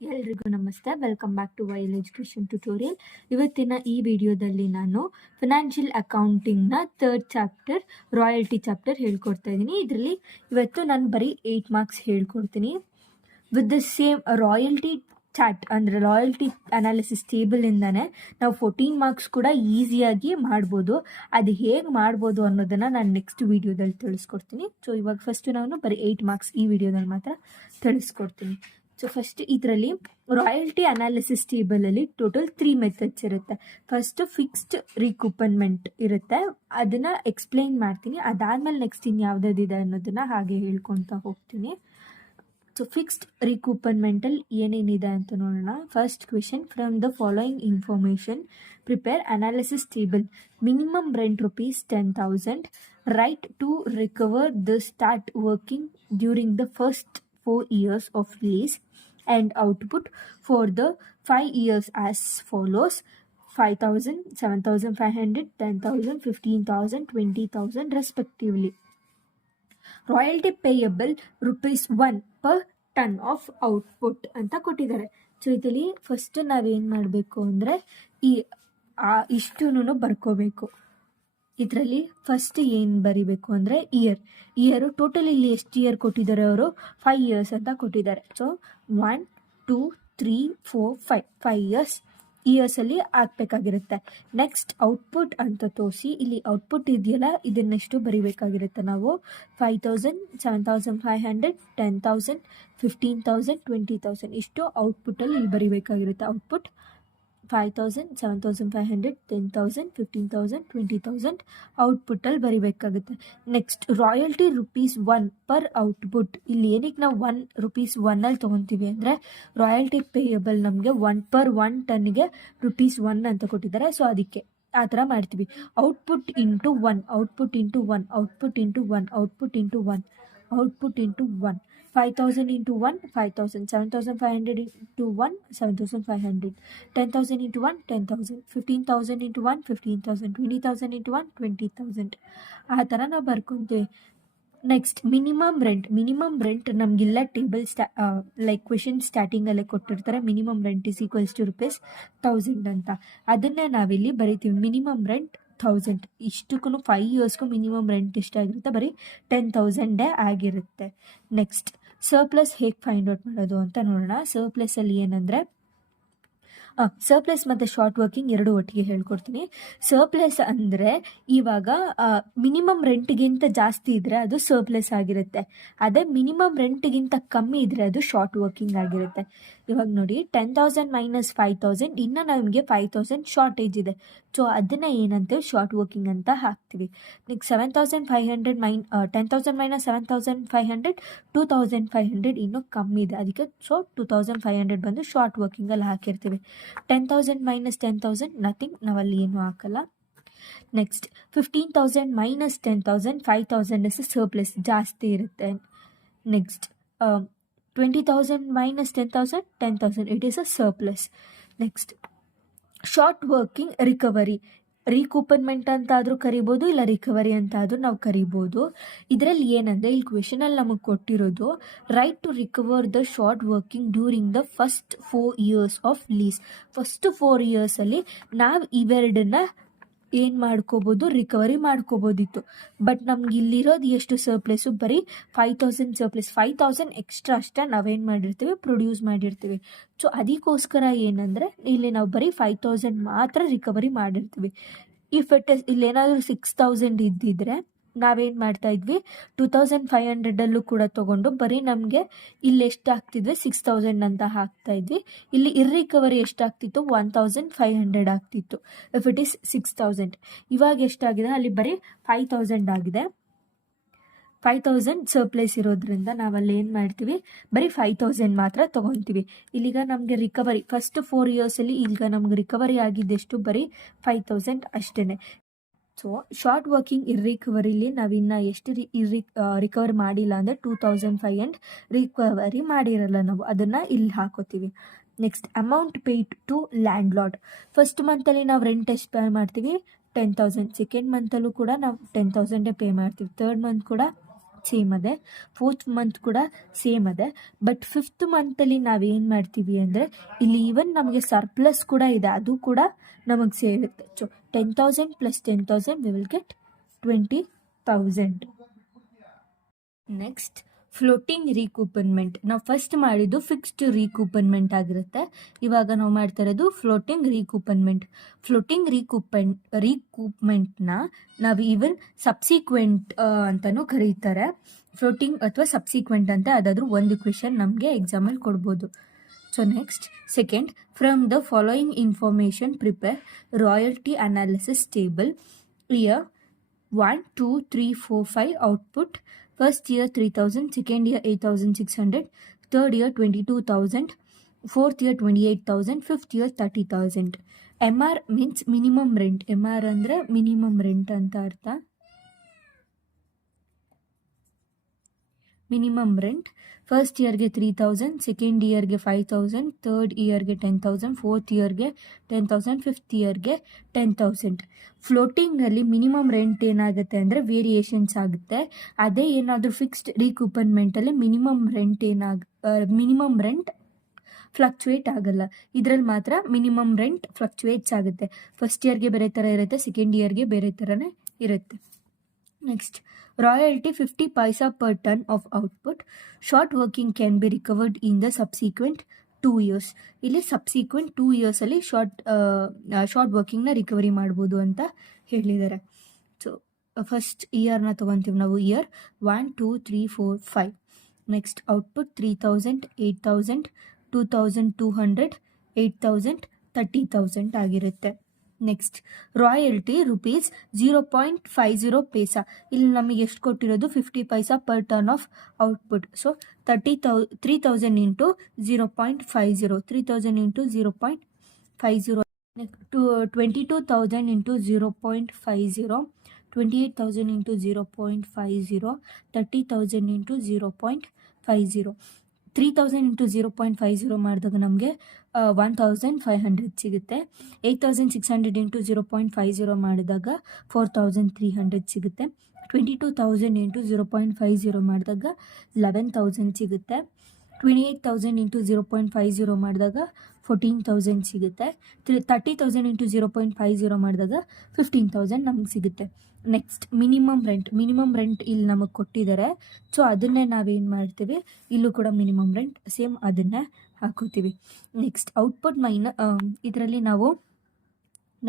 ಎಲ್ರಿಗೂ ನಮಸ್ತೆ. Welcome back to while education tutorial. ಇವತ್ತಿನ ಈ ವಿಡಿಯೋದಲ್ಲಿ ನಾನು ಫಿನಾನ್ಷಿಯಲ್ ಅಕೌಂಟಿಂಗ್ನ ಥರ್ಡ್ ಚಾಪ್ಟರ್ ರಾಯಲ್ಟಿ ಚಾಪ್ಟರ್ ಹೇಳ್ಕೊಡ್ತಾ ಇದ್ದೀನಿ. ಇದರಲ್ಲಿ ಇವತ್ತು ನಾನು ಬರೀ 8 ಮಾರ್ಕ್ಸ್ ಹೇಳ್ಕೊಡ್ತೀನಿ. With the same royalty chart ಅಂದರೆ ರಾಯಲ್ಟಿ ಅನಾಲಿಸಿಸ್ ಟೇಬಲಿಂದನೇ ನಾವು 14 ಮಾರ್ಕ್ಸ್ ಕೂಡ ಈಸಿಯಾಗಿ ಮಾಡ್ಬೋದು. ಅದು ಹೇಗೆ ಮಾಡ್ಬೋದು ಅನ್ನೋದನ್ನು ನಾನು ನೆಕ್ಸ್ಟ್ ವೀಡಿಯೋದಲ್ಲಿ ತಿಳಿಸ್ಕೊಡ್ತೀನಿ. ಸೊ ಇವಾಗ ಫಸ್ಟು ನಾನು ಬರೀ 8 ಮಾರ್ಕ್ಸ್ ಈ ವಿಡಿಯೋದಲ್ಲಿ ಮಾತ್ರ ತಿಳಿಸ್ಕೊಡ್ತೀನಿ. ಸೊ ಫಸ್ಟ್ ಇದರಲ್ಲಿ ರಾಯಲ್ಟಿ ಅನಾಲಿಸಿಸ್ ಟೇಬಲಲ್ಲಿ ಟೋಟಲ್ 3 ಮೆಥಡ್ಸ್ ಇರುತ್ತೆ. ಫಸ್ಟ್ ಫಿಕ್ಸ್ಡ್ ರೀಕೂಪನ್ಮೆಂಟ್ ಇರುತ್ತೆ, ಅದನ್ನು ಎಕ್ಸ್ಪ್ಲೈನ್ ಮಾಡ್ತೀನಿ. ಅದಾದಮೇಲೆ ನೆಕ್ಸ್ಟ್ ಇನ್ನು ಯಾವುದಾದಿದೆ ಅನ್ನೋದನ್ನು ಹಾಗೆ ಹೇಳ್ಕೊತಾ ಹೋಗ್ತೀನಿ. ಸೊ ಫಿಕ್ಸ್ಡ್ ರೀಕೂಪನ್ಮೆಂಟಲ್ಲಿ ಏನೇನಿದೆ ಅಂತ ನೋಡೋಣ. First question, from the following information prepare analysis table. Minimum rent ₹10,000. Right to recover the start working during the first 4 years of lease and output for the 5 years as follows: 5,000, 7,500, 10,000, 15,000, 20,000 respectively. Royalty payable ₹1 per ton of output ಅಂತ ಕೊಟ್ಟಿದ್ದಾರೆ. So ಇದರಲ್ಲಿ first ನಾವೇನು ಮಾಡಬೇಕು ಅಂದರೆ ಇಷ್ಟೂ ಬರ್ಕೋಬೇಕು. ಇದರಲ್ಲಿ first ಏನು ಬರಿಬೇಕು ಅಂದರೆ ಇಯರು ಟೋಟಲ್ ಇಲ್ಲಿ ಎಷ್ಟು ಇಯರ್ ಕೊಟ್ಟಿದ್ದಾರೆ ಅವರು 5 years ಅಂತ ಕೊಟ್ಟಿದ್ದಾರೆ. ಸೊ 1 2 3 4 5 ಇಯರ್ಸಲ್ಲಿ ಹಾಕ್ಬೇಕಾಗಿರುತ್ತೆ. ನೆಕ್ಸ್ಟ್ ಔಟ್ಪುಟ್ ಅಂತ ತೋರಿಸಿ, ಇಲ್ಲಿ ಔಟ್ಪುಟ್ ಇದೆಯಲ್ಲ ಇದನ್ನೆಷ್ಟು ಬರಿಬೇಕಾಗಿರುತ್ತೆ ನಾವು 5,000, 7,500, 10,000, 15,000, 20,000 ಇಷ್ಟು ಔಟ್ಪುಟ್ಟಲ್ಲಿ ಇಲ್ಲಿ ಬರಿಬೇಕಾಗಿರುತ್ತೆ. ಔಟ್ಪುಟ್ 5,000, 7,500, 10,000, 15,000, 20,000 ಔಟ್ಪುಟ್ಟಲ್ಲಿ ಬರಿಬೇಕಾಗುತ್ತೆ. Next royalty ₹1 per output. ಇಲ್ಲಿ ಏನಕ್ಕೆ ನಾವು ₹1 ತೊಗೊತೀವಿ ಅಂದರೆ ರಾಯಲ್ಟಿ ಪೇಯಬಲ್ ನಮಗೆ 1 per 1 ಟನ್ಗೆ ₹1 ಅಂತ ಕೊಟ್ಟಿದ್ದಾರೆ. ಸೊ ಅದಕ್ಕೆ ಆ ಥರ ಮಾಡ್ತೀವಿ. Output into 1, output into 1, output into 1, output into 1, output into 1, 5,000 into 1, 5,000, 7,500 into 1, 7,500, 10,000 into 1, 10,000, 15,000 into 1, 15,000, 20,000 into 1, 20,000 ಆ ಥರ ನಾವು ಬರ್ಕೊತೀವಿ. ನೆಕ್ಸ್ಟ್ ಮಿನಿಮಮ್ ರೆಂಟ್ ನಮಗಿಲ್ಲ ಟೇಬಲ್ ಲೈಕ್ ಕ್ವೆಶನ್ ಸ್ಟಾರ್ಟಿಂಗಲ್ಲೇ ಕೊಟ್ಟಿರ್ತಾರೆ. Minimum rent is equals to ₹1,000 ಅಂತ. ಅದನ್ನೇ ನಾವಿಲ್ಲಿ ಬರಿತೀವಿ. Minimum rent 1,000. ಇಷ್ಟಕ್ಕೂ 5 yearsಗೂ ಮಿನಿಮಮ್ ರೆಂಟ್ ಎಷ್ಟಾಗಿರುತ್ತೆ? ಬರೀ 10,000 ಆಗಿರುತ್ತೆ. ನೆಕ್ಸ್ಟ್ ಸರ್ಪ್ಲಸ್ ಹೇಗೆ ಫೈಂಡ್ ಔಟ್ ಮಾಡೋದು ಅಂತ ನೋಡೋಣ. ಸರ್ಪ್ಲಸಲ್ಲಿ ಏನಂದರೆ ಸರ್ಪ್ಲಸ್ ಮತ್ತು ಶಾರ್ಟ್ ವರ್ಕಿಂಗ್ ಎರಡು ಒಟ್ಟಿಗೆ ಹೇಳ್ಕೊಡ್ತೀನಿ. ಸರ್ಪ್ಲಸ್ ಅಂದರೆ ಇವಾಗ ಮಿನಿಮಮ್ ರೆಂಟ್ಗಿಂತ ಜಾಸ್ತಿ ಇದ್ದರೆ ಅದು ಸರ್ಪ್ಲಸ್ ಆಗಿರುತ್ತೆ. ಅದೇ ಮಿನಿಮಮ್ ರೆಂಟ್ಗಿಂತ ಕಮ್ಮಿ ಇದ್ದರೆ ಅದು ಶಾರ್ಟ್ ವರ್ಕಿಂಗ್ ಆಗಿರುತ್ತೆ. ಇವಾಗ ನೋಡಿ 10,000 ಮೈನಸ್ 5,000, ಇನ್ನು ನಮಗೆ 5,000 ಶಾರ್ಟೇಜ್ ಇದೆ. ಸೊ ಅದನ್ನು ಏನಂತೇಳಿ ಶಾರ್ಟ್ ವರ್ಕಿಂಗ್ ಅಂತ ಹಾಕ್ತೀವಿ. ನೆಕ್ಸ್ಟ್ 7,500 10,000 ಮೈನಸ್ 7,500, 2,500 ಇನ್ನೂ ಕಮ್ಮಿ ಇದೆ. ಅದಕ್ಕೆ ಸೊ 2,500 ಬಂದು ಶಾರ್ಟ್ ವರ್ಕಿಂಗಲ್ಲಿ ಹಾಕಿರ್ತೀವಿ. 10,000 ಮೈನಸ್ 10,000 ನಥಿಂಗ್, ನಾವಲ್ಲಿ ಏನೂ ಹಾಕಲ್ಲ. ನೆಕ್ಸ್ಟ್ 15,000 ಮೈನಸ್ 10,000, 5,000 ಇಸ್ ಸರ್ಪ್ಲಸ್ ಜಾಸ್ತಿ ಇರುತ್ತೆ. Next 20,000 minus 10,000, 10,000 it is a surplus. Next short working recovery, recoupment ಅಂತ ಆದರೂ ಕರಿಬೋದು, ಇಲ್ಲ ರಿಕವರಿ ಅಂತ ಆದರೂ ನಾವು ಕರಿಬೋದು. ಇದರಲ್ಲಿ ಏನಂದರೆ ಇಲ್ಲಿ ಕ್ವೆಶನಲ್ಲಿ ನಮಗೆ ಕೊಟ್ಟಿರೋದು right to recover the short working during the first 4 years of lease. First 4 yearsಲ್ಲಿ ನಾವು ಇವೆರಡನ್ನ ಏನು ಮಾಡ್ಕೋಬೋದು? ರಿಕವರಿ ಮಾಡ್ಕೋಬೋದಿತ್ತು. ಬಟ್ ನಮ್ಗೆ ಇಲ್ಲಿರೋದು ಎಷ್ಟು ಸರ್ಪ್ಲೆಸ್ಸು? ಬರೀ 5,000 ಸರ್ಪ್ಲೆಸ್. 5,000 ಎಕ್ಸ್ಟ್ರಾ ಅಷ್ಟೇ ನಾವೇನು ಮಾಡಿರ್ತೀವಿ? ಪ್ರೊಡ್ಯೂಸ್ ಮಾಡಿರ್ತೀವಿ. ಸೊ ಅದಕ್ಕೋಸ್ಕರ ಏನಂದರೆ ಇಲ್ಲಿ ನಾವು ಬರೀ 5,000 ಮಾತ್ರ ರಿಕವರಿ ಮಾಡಿರ್ತೀವಿ. ಇಫ್ ಇಲ್ಲೇನಾದರೂ 6,000 ಇದ್ದಿದ್ರೆ ನಾವೇನು ಮಾಡ್ತಾಯಿದ್ವಿ? 2,500 ಕೂಡ ತೊಗೊಂಡು ಬರೀ ನಮಗೆ ಇಲ್ಲಿ ಎಷ್ಟು ಆಗ್ತಿದ್ವಿ? 6,000 ಅಂತ ಹಾಕ್ತಾಯಿದ್ವಿ. ಇಲ್ಲಿ ಇರ್ರಿಕವರಿ ಎಷ್ಟಾಗ್ತಿತ್ತು? 1,500 ಆಗ್ತಿತ್ತು ಇಫ್ ಇಟ್ ಈಸ್ 6,000. ಇವಾಗ ಎಷ್ಟಾಗಿದೆ? ಅಲ್ಲಿ ಬರೀ 5,000 ಆಗಿದೆ. 5,000 ಸರ್ಪ್ಲೇಸ್ ಇರೋದ್ರಿಂದ ನಾವಲ್ಲಿ ಏನು ಮಾಡ್ತೀವಿ? ಬರೀ 5,000 ಮಾತ್ರ ತೊಗೊತೀವಿ. ಇಲ್ಲಿಗ ನಮಗೆ ರಿಕವರಿ ಫಸ್ಟ್ 4 yearsಲ್ಲಿ ಈಗ ನಮ್ಗೆ ರಿಕವರಿ ಆಗಿದ್ದೆಷ್ಟು? ಬರೀ 5,000 ಅಷ್ಟೇ. ಸೊ ಶಾರ್ಟ್ ವರ್ಕಿಂಗ್ ಇರ್ರಿಕವರಿಲಿ ನಾವಿನ್ನು ಎಷ್ಟು ರಿಕವರ್ ಮಾಡಿಲ್ಲ ಅಂದರೆ 2,500 ರಿಕವರಿ ಮಾಡಿರಲ್ಲ ನಾವು, ಅದನ್ನು ಇಲ್ಲಿ ಹಾಕೋತೀವಿ. Next amount paid to landlord. First ಮಂತಲ್ಲಿ ನಾವು ರೆಂಟ್ ಎಷ್ಟು ಪೇ ಮಾಡ್ತೀವಿ? 10,000. ಸೆಕೆಂಡ್ ಮಂತಲ್ಲೂ ಕೂಡ ನಾವು 10,000 ಪೇ ಮಾಡ್ತೀವಿ. ಥರ್ಡ್ ಮಂತ್ ಕೂಡ ಸೇಮ್ ಅದೇ, 4th ಮಂತ್ ಕೂಡ ಸೇಮ್ ಅದೇ. ಬಟ್ 5th ಮಂತಲ್ಲಿ ನಾವೇನು ಮಾಡ್ತೀವಿ ಅಂದರೆ ಇಲ್ಲಿ ಈವನ್ ನಮಗೆ ಸರ್ಪ್ಲಸ್ ಕೂಡ ಇದೆ, ಅದು ಕೂಡ ನಮಗೆ ಸೇರುತ್ತೆ. So 10,000 plus 10,000 we will get 20,000. Next floating recoupment. ನಾವು ಫಸ್ಟ್ ಮಾಡಿದ್ದು ಫಿಕ್ಸ್ಡ್ ರೀಕೂಪನ್ಮೆಂಟ್ ಆಗಿರುತ್ತೆ, ಇವಾಗ ನಾವು ಮಾಡ್ತಾ ಇರೋದು ಫ್ಲೋಟಿಂಗ್ ರೀಕೂಪನ್ಮೆಂಟ್. ಫ್ಲೋಟಿಂಗ್ ರೀಕೂಪ್ಮೆಂಟ್ನ ನಾವು ಈವನ್ ಸಬ್ಸಿಕ್ವೆಂಟ್ ಅಂತಲೂ ಕರೀತಾರೆ. ಫ್ಲೋಟಿಂಗ್ ಅಥವಾ ಸಬ್ಸಿಕ್ವೆಂಟ್ ಅಂತ ಅದಾದರೂ ಒಂದು ಕ್ವೆಶನ್ ನಮಗೆ ಎಕ್ಸಾಮಲ್ಲಿ ಕೊಡ್ಬೋದು. So next second, from the following information prepare royalty analysis table. Year 1, 2, 3, 4, 5 output. First year 3,000, second year 8,600, third year 22,000, fourth year 28,000, fifth year 30,000. MR means minimum rent. MR ಅಂದರೆ minimum rent ಅಂತ ಅರ್ಥ. Minimum rent first ಇಯರ್ಗೆ 3,000, second ಇಯರ್ಗೆ 5,000, third ಇಯರ್ಗೆ 10,000, fourth ಇಯರ್ಗೆ 10,000, fifth ಇಯರ್ಗೆ 10,000. ಫ್ಲೋಟಿಂಗಲ್ಲಿ minimum rent ಏನಾಗುತ್ತೆ ಅಂದರೆ ವೇರಿಯೇಷನ್ಸ್ ಆಗುತ್ತೆ. ಅದೇ ಏನಾದರೂ ಫಿಕ್ಸ್ಡ್ ರೀಕೂಪನ್ಮೆಂಟಲ್ಲಿ ಮಿನಿಮಮ್ ರೆಂಟ್ ಫ್ಲಕ್ಚುಯೇಟ್ ಆಗಲ್ಲ. ಇದರಲ್ಲಿ ಮಾತ್ರ ಮಿನಿಮಮ್ ರೆಂಟ್ ಫ್ಲಕ್ಚುಯೇಟ್ಸ್ ಆಗುತ್ತೆ. ಫಸ್ಟ್ ಇಯರ್ಗೆ ಬೇರೆ ಥರ ಇರುತ್ತೆ, ಸೆಕೆಂಡ್ ಇಯರ್ಗೆ ಬೇರೆ ಥರನೇ ಇರುತ್ತೆ. Next royalty 50 paisa per ton of output. Short working can be recovered in the subsequent 2 years. ಇಲ್ಲಿ ಸಬ್ಸಿಕ್ವೆಂಟ್ 2 yearsಲ್ಲಿ ಶಾರ್ಟ್ ವರ್ಕಿಂಗ್ನ ರಿಕವರಿ ಮಾಡ್ಬೋದು ಅಂತ ಹೇಳಿದ್ದಾರೆ. ಸೊ ಫಸ್ಟ್ ಇಯರ್ನ ತೊಗೊತೀವಿ ನಾವು. ಇಯರ್ 1, 2, 3, 4, 5. ನೆಕ್ಸ್ಟ್ ಔಟ್ಪುಟ್ 3,000, 8,000, 2,200, 8,000, 30,000 ಆಗಿರುತ್ತೆ. Next royalty rupees 0.50 paisa. ಇಲ್ಲಿ ನಮಗೆ ಎಷ್ಟು ಕೊಟ್ಟಿರೋದು 50 paisa per ton of output. So 3,000 into 0.50, 3,000 into 0.50, 22,000 into 0.50, 28,000 into 0.50, 30,000 into 0.50. 3,000 into 0.50 ಮಾಡಿದಾಗ ನಮಗೆ 1,500 ಸಿಗುತ್ತೆ. 8,600 ಇಂಟು 0.50 ಮಾಡಿದಾಗ 4,300 ಸಿಗುತ್ತೆ. 22,000 ಇಂಟು 0.50 ಮಾಡಿದಾಗ 11,000 ಸಿಗುತ್ತೆ. 28,000 ಇಂಟು 0.50 ಮಾಡಿದಾಗ 14,000 ಸಿಗುತ್ತೆ. 30,000 ಇಂಟು 0.50 ಮಾಡಿದಾಗ 15,000 ನಮಗೆ ಸಿಗುತ್ತೆ. ನೆಕ್ಸ್ಟ್ ಮಿನಿಮಮ್ ರೆಂಟ್ ಇಲ್ಲಿ ನಮಗೆ ಕೊಟ್ಟಿದ್ದಾರೆ. ಸೊ ಅದನ್ನೇ ನಾವೇನು ಮಾಡ್ತೀವಿ, ಇಲ್ಲೂ ಕೂಡ ಮಿನಿಮಮ್ ರೆಂಟ್ ಸೇಮ್ ಅದನ್ನೇ ಹಾಕೋತೀವಿ. ನೆಕ್ಸ್ಟ್ ಔಟ್ಪುಟ್ ಇದರಲ್ಲಿ ನಾವು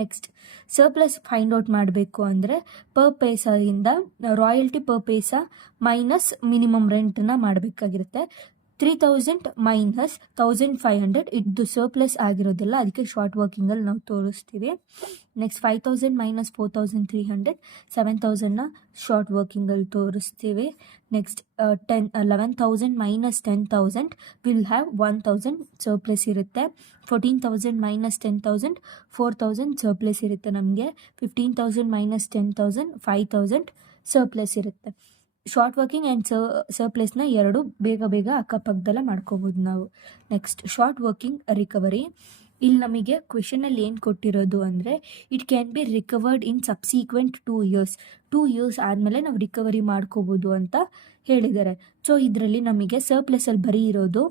ನೆಕ್ಸ್ಟ್ ಸರ್ಪ್ಲಸ್ ಫೈಂಡ್ ಔಟ್ ಮಾಡಬೇಕು ಅಂದರೆ ಪರ್ ಪೈಸಾದಿಂದ ರಾಯಲ್ಟಿ ಪರ್ ಪೈಸಾ ಮೈನಸ್ ಮಿನಿಮಮ್ ರೆಂಟನ್ನ ಮಾಡಬೇಕಾಗಿರುತ್ತೆ. 3,000 ಮೈನಸ್ 1,500 ಇದು ಸರ್ಪ್ಲಸ್ ಆಗಿರೋದಿಲ್ಲ, ಅದಕ್ಕೆ ಶಾರ್ಟ್ ವರ್ಕಿಂಗಲ್ಲಿ ನಾವು ತೋರಿಸ್ತೀವಿ. ನೆಕ್ಸ್ಟ್ 5,000 ಮೈನಸ್ 4,300, 7,000ನ ಶಾರ್ಟ್ ವರ್ಕಿಂಗಲ್ಲಿ ತೋರಿಸ್ತೀವಿ. Next 11,000 minus 10,000 will have 1,000 surplus ಇರುತ್ತೆ. 14,000 ಮೈನಸ್ 10,000 4,000 ಸರ್ಪ್ಲಸ್ ಇರುತ್ತೆ ನಮಗೆ. 15,000 ಮೈನಸ್ 10,000 5,000 ಸರ್ಪ್ಲಸ್ ಇರುತ್ತೆ. ಶಾರ್ಟ್ ವರ್ಕಿಂಗ್ ಆ್ಯಂಡ್ ಸರ್ಪ್ಲಸ್ನ ಎರಡು ಬೇಗ ಅಕ್ಕಪಕ್ಕದಲ್ಲೇ ಮಾಡ್ಕೋಬೋದು ನಾವು. Next short working recovery. ಇಲ್ಲಿ ನಮಗೆ ಕ್ವೆಶನಲ್ಲಿ ಏನು ಕೊಟ್ಟಿರೋದು ಅಂದರೆ it can be recovered in subsequent 2 years. 2 years ಆದಮೇಲೆ ನಾವು ರಿಕವರಿ ಮಾಡ್ಕೋಬೋದು ಅಂತ ಹೇಳಿದ್ದಾರೆ. ಸೊ ಇದರಲ್ಲಿ ನಮಗೆ ಸರ್ಪ್ಲಸಲ್ಲಿ ಬರೀ ಇರೋದು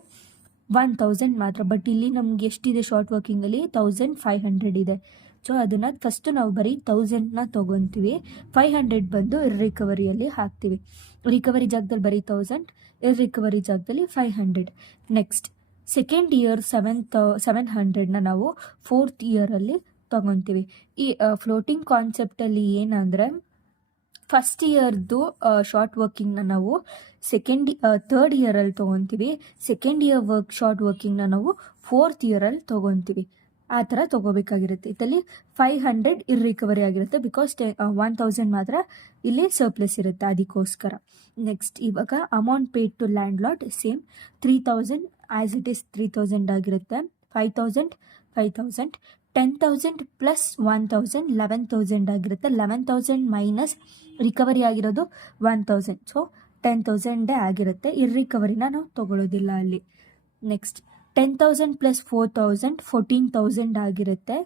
1,000 ಮಾತ್ರ. ಬಟ್ ಇಲ್ಲಿ ನಮಗೆ ಎಷ್ಟಿದೆ ಶಾರ್ಟ್ ವರ್ಕಿಂಗಲ್ಲಿ 1,500 ಇದೆ. ಸೊ ಅದನ್ನು ಫಸ್ಟು ನಾವು ಬರೀ 1,000ನ ತೊಗೊತೀವಿ, 500 ಬಂದು ರಿಕವರಿಯಲ್ಲಿ ಹಾಕ್ತೀವಿ. ರಿಕವರಿ ಜಾಗದಲ್ಲಿ ಬರೀ 1,000, ರಿಕವರಿ ಜಾಗದಲ್ಲಿ 500. ನೆಕ್ಸ್ಟ್ ಸೆಕೆಂಡ್ ಇಯರ್ 700ನ ನಾವು 4th ಇಯರಲ್ಲಿ ತೊಗೊತೀವಿ. ಈ ಫ್ಲೋಟಿಂಗ್ ಕಾನ್ಸೆಪ್ಟಲ್ಲಿ ಏನಂದರೆ ಫಸ್ಟ್ ಇಯರ್ದು ಶಾರ್ಟ್ ವರ್ಕಿಂಗ್ನ ನಾವು ಥರ್ಡ್ ಇಯರಲ್ಲಿ ತೊಗೊತೀವಿ. ಸೆಕೆಂಡ್ ಇಯರ್ ಶಾರ್ಟ್ ವರ್ಕಿಂಗ್ನ ನಾವು 4th ಇಯರಲ್ಲಿ ತೊಗೊತೀವಿ. ಆ ಥರ ತೊಗೋಬೇಕಾಗಿರುತ್ತೆ. ಇದರಲ್ಲಿ 500 ರಿಕವರಿ ಆಗಿರುತ್ತೆ, ಬಿಕಾಸ್ 1,000 ಮಾತ್ರ ಇಲ್ಲಿ ಸರ್ಪ್ಲಸ್ ಇರುತ್ತೆ, ಅದಕ್ಕೋಸ್ಕರ. ನೆಕ್ಸ್ಟ್ ಇವಾಗ amount paid to landlord same 3,000 as it is 3,000 ಆಗಿರುತ್ತೆ. 5,000 5,000, 10,000 ಪ್ಲಸ್ 1,000 11,000 ಆಗಿರುತ್ತೆ. 11,000 ಮೈನಸ್ ರಿಕವರಿ ಆಗಿರೋದು 1,000, ಸೊ 10,000 ಆಗಿರುತ್ತೆ. ರಿಕವರಿನ ನಾವು ತೊಗೊಳ್ಳೋದಿಲ್ಲ ಅಲ್ಲಿ. ನೆಕ್ಸ್ಟ್ 10,000 ಪ್ಲಸ್ 4,000 14,000 ಆಗಿರುತ್ತೆ.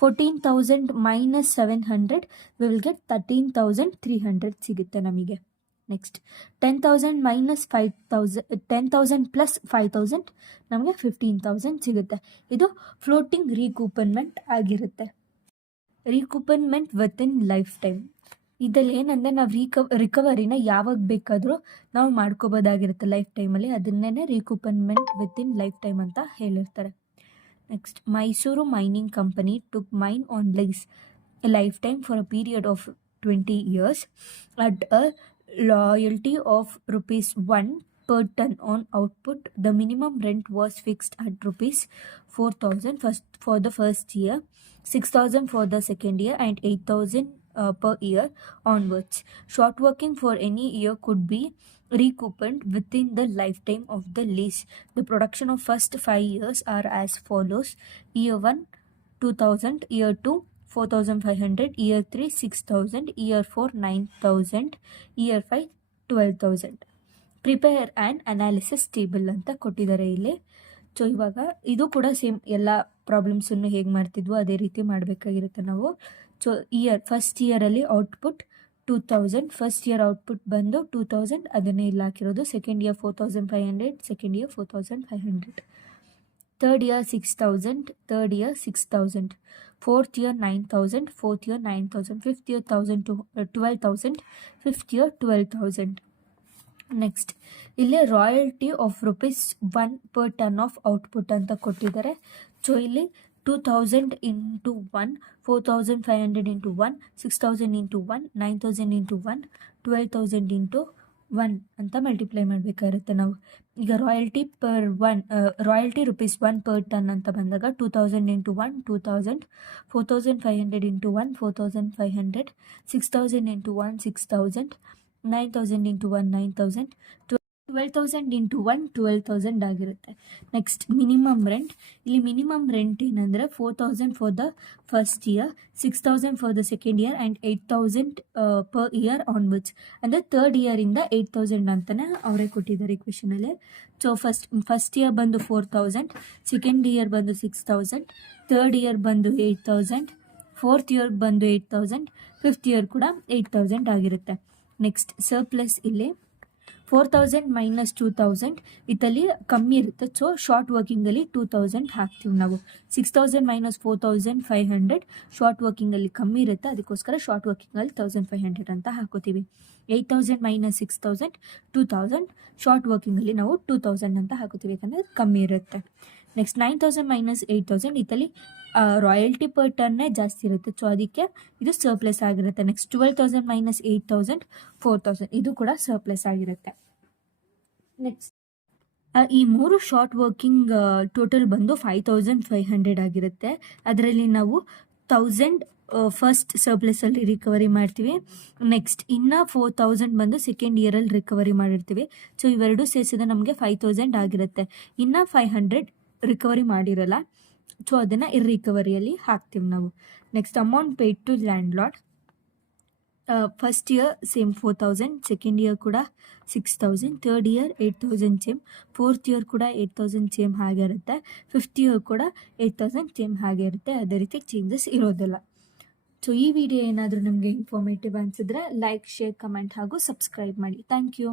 14,000 ಮೈನಸ್ 700 ವಿಲ್ ಗೆಟ್ 13,300 ಸಿಗುತ್ತೆ ನಮಗೆ. ನೆಕ್ಸ್ಟ್ 10,000 ಮೈನಸ್ 5,000 10,000 ಪ್ಲಸ್ 5,000 ನಮಗೆ 15,000 ಸಿಗುತ್ತೆ. ಇದು ಫ್ಲೋಟಿಂಗ್ ರೀಕೂಪನ್ಮೆಂಟ್ ಆಗಿರುತ್ತೆ. ರೀಕೂಪನ್ಮೆಂಟ್ ವಿತಿನ್ ಲೈಫ್ ಟೈಮ್ ಇದ್ರಲ್ಲಿ ಏನಂದರೆ ನಾವು ರಿಕವರಿನ ಯಾವಾಗ ಬೇಕಾದರೂ ನಾವು ಮಾಡ್ಕೋಬೋದಾಗಿರುತ್ತೆ ಲೈಫ್ ಟೈಮಲ್ಲಿ. ಅದನ್ನೇ ರೀಕೂಪನ್ಮೆಂಟ್ ವಿತಿನ್ ಲೈಫ್ ಟೈಮ್ ಅಂತ ಹೇಳಿರ್ತಾರೆ. Next, Mysuru mining company took main on lease a lifetime for a period of 20 years at a royalty of rupees 1 per ton on output. The minimum rent was fixed at rupees 4,000 for the first year, 6,000 for the second year, and 8,000 per year onwards. Short working for any year could be recouped within the lifetime of the lease. The production of first 5 years are as follows: year 1 2,000, year 2 4,500, year 3 6,000, year 4 9,000, year 5 12,000. Prepare and analysis table ಅಂತ ಕೊಟ್ಟಿದ್ದಾರೆ ಇಲ್ಲಿ. So ಇವಾಗ ಇದು ಕೂಡ same ಎಲ್ಲ ಪ್ರಾಬ್ಲಮ್ಸನ್ನು ಹೇಗೆ ಮಾಡ್ತಿದ್ವೋ ಅದೇ ರೀತಿ ಮಾಡಬೇಕಾಗಿರುತ್ತೆ ನಾವು. ಸೊ ಫಸ್ಟ್ ಇಯರಲ್ಲಿ ಔಟ್ಪುಟ್ 2,000, ಫಸ್ಟ್ ಇಯರ್ ಔಟ್ಪುಟ್ ಬಂದು 2,000, ಅದನ್ನೇ ಇಲ್ಲಿ ಹಾಕಿರೋದು. Second year 4,500, second year 4,500. Third year 6,000, third year 6,000. Fourth year 9,000, fourth year 9,000. Fifth year 12,000, fifth year 12,000. Next ಇಲ್ಲಿ royalty of rupees 1 per ton of output ಅಂತ ಕೊಟ್ಟಿದ್ದಾರೆ. ಸೊ ಇಲ್ಲಿ 2,000 into 1, 4,500 into 1, 6,000 into 1, 9,000 into 1, 12,000 into 1 ಅಂತ multiply ಮಾಡಬೇಕಾಗುತ್ತೆ ನಾವು. ಈಗ royalty rupees 1 per ton ಅಂತ ಬಂದಾಗ 2,000 into 1 2,000, 4,500 into 1 4,500, 6,000 into 1 6,000, 9,000 into 1 9,000, 12,000 into 1 12,000 ಆಗಿರುತ್ತೆ. Next, minimum rent. ಇಲ್ಲಿ ಮಿನಿಮಮ್ ರೆಂಟ್ ಏನಂದರೆ 4,000 for the first year, 6,000 for the second year, and 8,000 per year onwards. ಅಂದರೆ ಥರ್ಡ್ ಇಯರಿಂದ 8,000 ಅಂತಲೇ ಅವರೇ ಕೊಟ್ಟಿದ್ದಾರೆ ಕ್ವೆಶನಲ್ಲಿ. ಸೊ ಫಸ್ಟ್ ಇಯರ್ ಬಂದು 4,000, ಸೆಕೆಂಡ್ ಇಯರ್ ಬಂದು 6,000, ಥರ್ಡ್ ಇಯರ್ ಬಂದು 8,000, ಫೋರ್ತ್ ಇಯರ್ ಬಂದು 8,000, ಫಿಫ್ತ್ ಇಯರ್ ಕೂಡ 8,000 ಆಗಿರುತ್ತೆ. ನೆಕ್ಸ್ಟ್, ಸರ್ಪ್ಲಸ್ ಇಲ್ಲಿ 4,000 ಮೈನಸ್ 2,000 ಇದರಲ್ಲಿ ಕಮ್ಮಿ ಇರುತ್ತೆ. ಸೊ ಶಾರ್ಟ್ ವರ್ಕಿಂಗಲ್ಲಿ 2,000 ಹಾಕ್ತೀವಿ ನಾವು. 6,000 ಮೈನಸ್ 4,500 ಶಾರ್ಟ್ ವರ್ಕಿಂಗಲ್ಲಿ ಕಮ್ಮಿ ಇರುತ್ತೆ, ಅದಕ್ಕೋಸ್ಕರ ಶಾರ್ಟ್ ವರ್ಕಿಂಗಲ್ಲಿ 1,500 ಅಂತ ಹಾಕೋತೀವಿ. 8,000 ಮೈನಸ್ 6,000 2,000 ಶಾರ್ಟ್ ವರ್ಕಿಂಗಲ್ಲಿ ನಾವು 2,000 ಅಂತ ಹಾಕೋತೀವಿ, ಯಾಕಂದರೆ ಕಮ್ಮಿ ಇರುತ್ತೆ. ನೆಕ್ಸ್ಟ್ 9,000 ಮೈನಸ್ 8,000 ಇದರಲ್ಲಿ ರಾಯಲ್ಟಿ ಪರ್ ಟನ್ನೇ ಜಾಸ್ತಿ ಇರುತ್ತೆ, ಸೊ ಅದಕ್ಕೆ ಇದು ಸರ್ಪ್ಲಸ್ ಆಗಿರುತ್ತೆ. ನೆಕ್ಸ್ಟ್ 12,000 ಮೈನಸ್ 8,000 4,000 ಇದು ಕೂಡ ಸರ್ಪ್ಲಸ್ ಆಗಿರುತ್ತೆ. ನೆಕ್ಸ್ಟ್ ಈ ಮೂರು ಶಾರ್ಟ್ ವರ್ಕಿಂಗ್ ಟೋಟಲ್ ಬಂದು 5,500 ಆಗಿರುತ್ತೆ. ಅದರಲ್ಲಿ ನಾವು 1,000 ಫಸ್ಟ್ ಸರ್ಪ್ಲಸಲ್ಲಿ ರಿಕವರಿ ಮಾಡ್ತೀವಿ. ನೆಕ್ಸ್ಟ್ ಇನ್ನು 4,000 ಬಂದು ಸೆಕೆಂಡ್ ಇಯರಲ್ಲಿ ರಿಕವರಿ ಮಾಡಿರ್ತೀವಿ. ಸೊ ಇವೆರಡು ಸೇರಿಸಿದ ನಮಗೆ 5,000 ಆಗಿರುತ್ತೆ. ಇನ್ನು 500 ರಿಕವರಿ ಮಾಡಿರಲ್ಲ, ಸೊ ಅದನ್ನು ರಿಕವರಿಯಲ್ಲಿ ಹಾಕ್ತೀವಿ ನಾವು. Next, amount paid to landlord. First year same 4,000, second year ಕೂಡ 6,000, third year 8,000 same, fourth year ಕೂಡ 8,000 ಸೇಮ್ ಹಾಗೆ ಇರುತ್ತೆ, ಫಿಫ್ತ್ ಇಯರ್ ಕೂಡ 8,000 ಸೇಮ್ ಹಾಗೆ ಇರುತ್ತೆ. ಅದೇ ರೀತಿ ಚೇಂಜಸ್ ಇರೋದಿಲ್ಲ. ಸೊ ಈ ವಿಡಿಯೋ ಏನಾದರೂ ನಿಮಗೆ ಇನ್ಫಾರ್ಮೇಟಿವ್ ಅನಿಸಿದ್ರೆ ಲೈಕ್, ಶೇರ್, ಕಮೆಂಟ್ ಹಾಗೂ ಸಬ್ಸ್ಕ್ರೈಬ್ ಮಾಡಿ. Thank you.